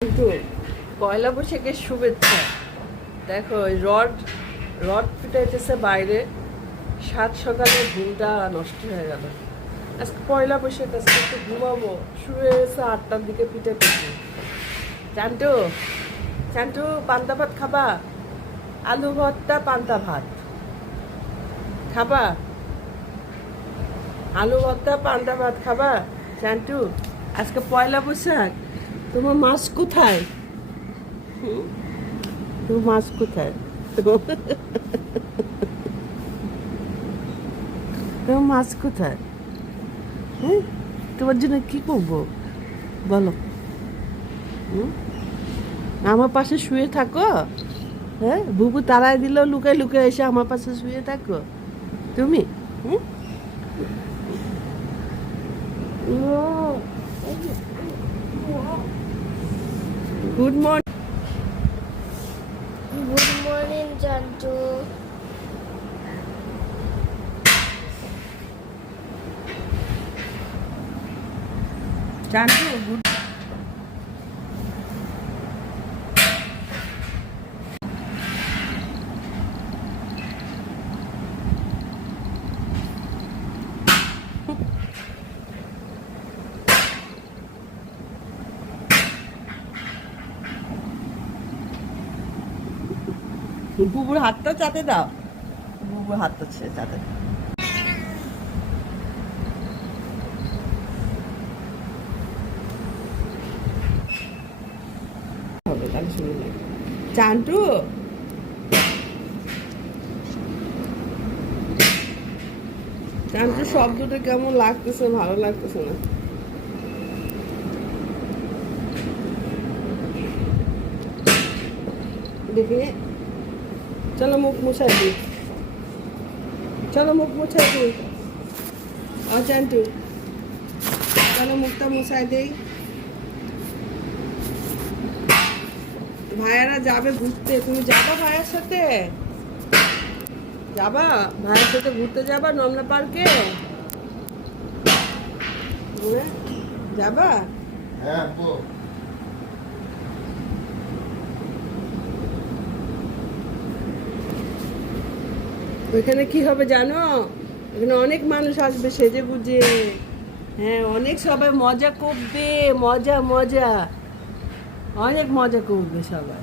কিন্তু পয়লা বৈশাখের শুভেচ্ছা। দেখো ওই রড রড পিটাইতেছে বাইরে। সাত সকালে ঘুমটা নষ্ট হয়ে গেল। আজকে পয়লা বৈশাখ, আজকে একটু ঘুমাবো। শুয়ে এসে 8টার দিকে পিঠে পিঠে। চান্টু চান্টু পান্তা ভাত খাবা? আলু ভর্তা পান্তা ভাত খাবা? আলু ভর্তা পান্তা ভাত খাবা? চান্টু আজকে পয়লা বৈশাখ, তোমার মাছ কোথায়? তোমার মাছ কোথায়? তোমার মাছ কোথায়? হ্যাঁ, তোমার জন্য কি করবো বলো? আমার পাশে শুয়ে থাকো? হ্যাঁ, বুবু তাড়াই দিল, লুকায় লুকায় এসে আমার পাশে শুয়ে থাকো তুমি? Good morning. Good morning, Jantu. Chantu good. বুবুর হাতটা চাতে দাও, বুবুর হাতটা চাতে দাও। হবে তাহলে শুনে না। চান্টু চান্টু শব্দটা কেমন লাগতেছে, ভালো লাগতেছে না। দেখি, চলো মুখ মুছাই দিই, চলো মুখ মুছাই দিই। চান্টু চলো মুখটা মুছাই দিই। ভাইয়ারা যাবে ঘুরতে, তুমি যাবা ভাইয়ের সাথে? যাবা ভাইয়ের সাথে ঘুরতে? যাবা নমনা পার্কে? যাবা? হ্যাঁ, ওইখানে কি হবে জানো? ওখানে অনেক মানুষ আসবে সেজে গুজে। হ্যাঁ, অনেক সবাই মজা করবে, মজা মজা, অনেক মজা করবে সবাই।